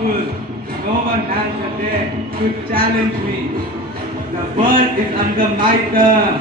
powerful. No one has a day to challenge me. The world is under my thumb.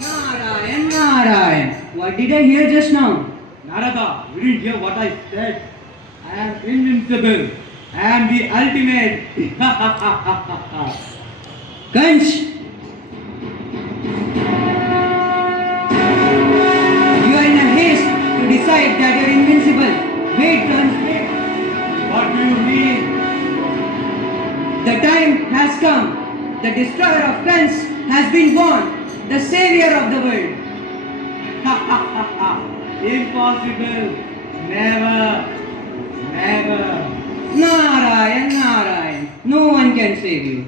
Narayan, Narayan. What did I hear just now? Narada, you didn't hear what I said. I am invincible. I am the ultimate. Kanch! You are in a haste to decide that you are invincible. Wait, Kanch, wait. What do you mean? The time has come. The destroyer of Kanch has been born. The savior of the world. Impossible. Never. Never. Narayan, Narayan. No one can save you.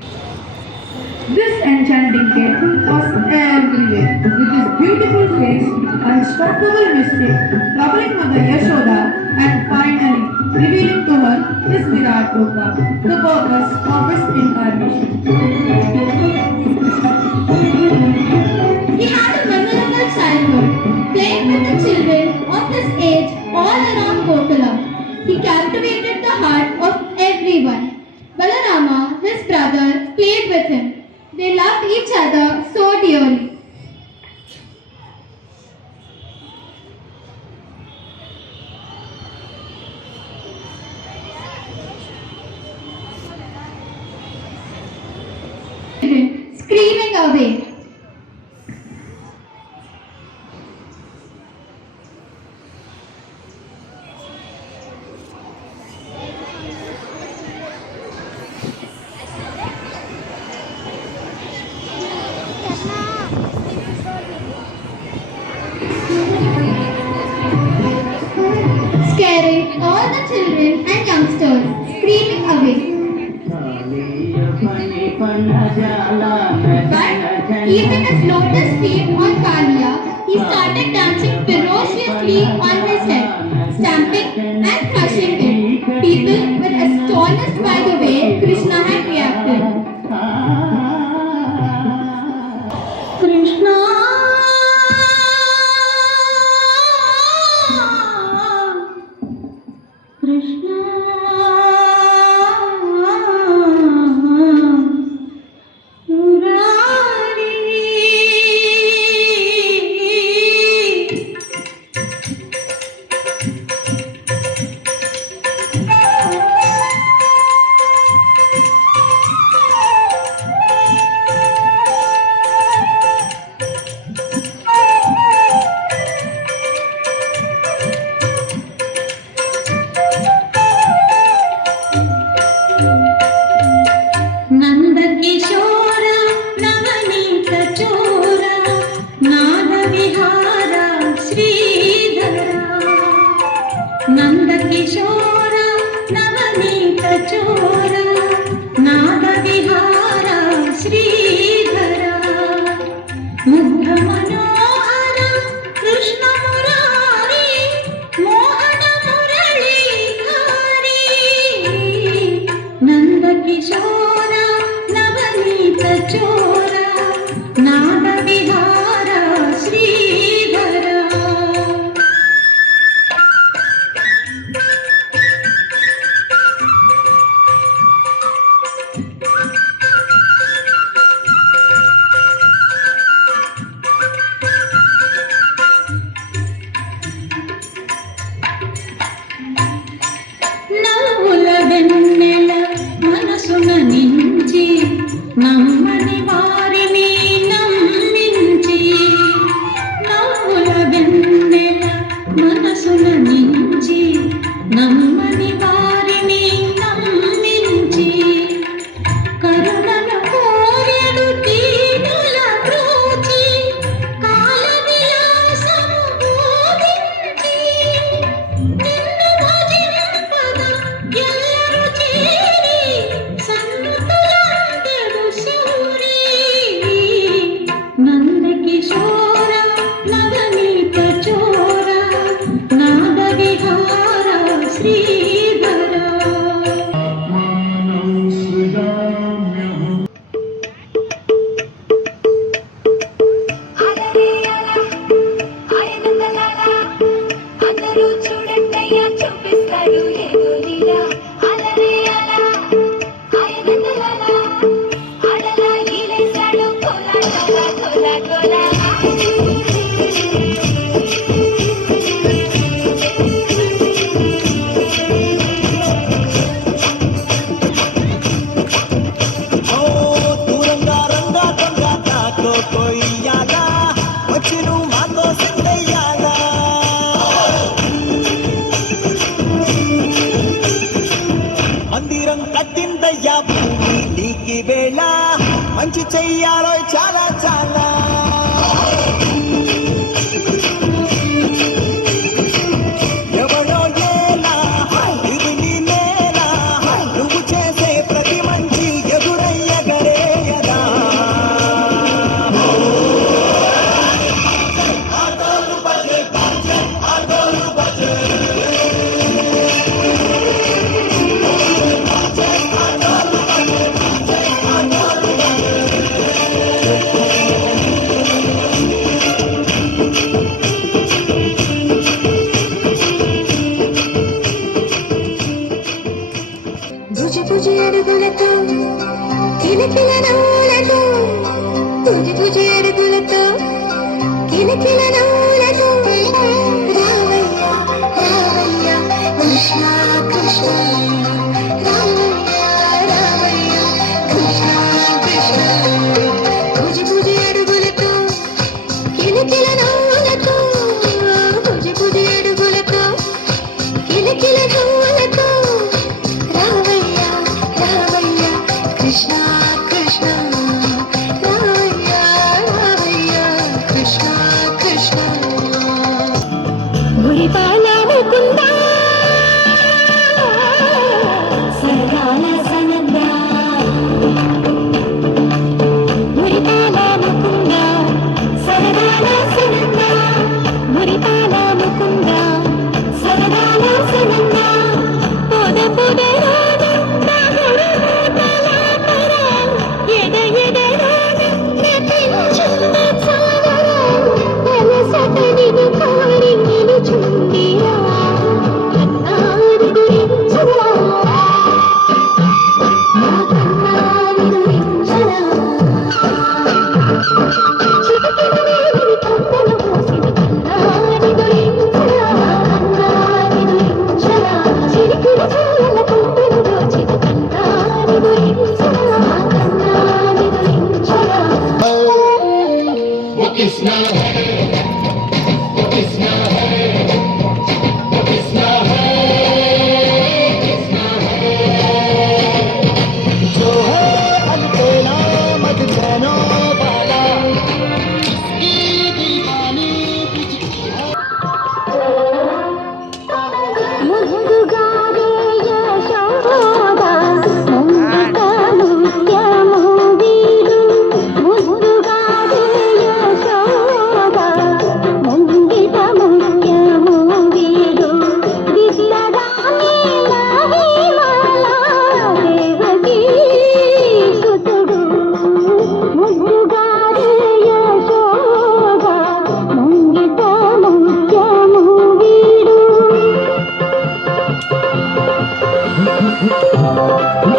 This enchanting cat was everywhere, with his beautiful face, unstoppable mystic, troubling Mother Yashoda, and finally revealing to her his Virat Rupa, the purpose of his incarnation. He had a memorable childhood, playing with the children of his age all around Gokula. He captivated the heart of everyone. Balarama, his brother, played with him. They loved each other so dearly. Screaming away. Scaring all the children and youngsters, screaming away. But keeping his lotus feet on Kalia, he started dancing ferociously on his head, stamping and crushing it. People were astonished by the way Krishna had reacted. Krishna, Krishna, మంచి చెయ్యాలో చాలా చాలా ఎవడో ఏలా ఇది నీ నేల నువ్వు చేసే ప్రతి మంచి ఎదురయ్యగరేయదా భుజ భుజ అడుగులతో కిలకిల నవ్వులతో భుజ భుజ అడుగులతో కిలకిల నవ్వులతో రావయ్య రావయ్య కృష్ణ కృష్ణ రావయ్య రావయ్య కృష్ణ కృష్ణ భుజ భుజ అడుగులతో కిలకిల నవ్వులతో భుజ భుజ అడుగులతో కిలకిల నవ్వులతో రావయ్య రావయ్య కృష్ణ కృష్ణ రావయ్య రావయ్య కృష్ణ కృష్ణ మురిపాల ముకుంద సరదాల సనంద మురిపాల ముకుంద సరదాల సనంద మురిపాల ముకుంద సరదాల సనంద పొద పొద Thank you.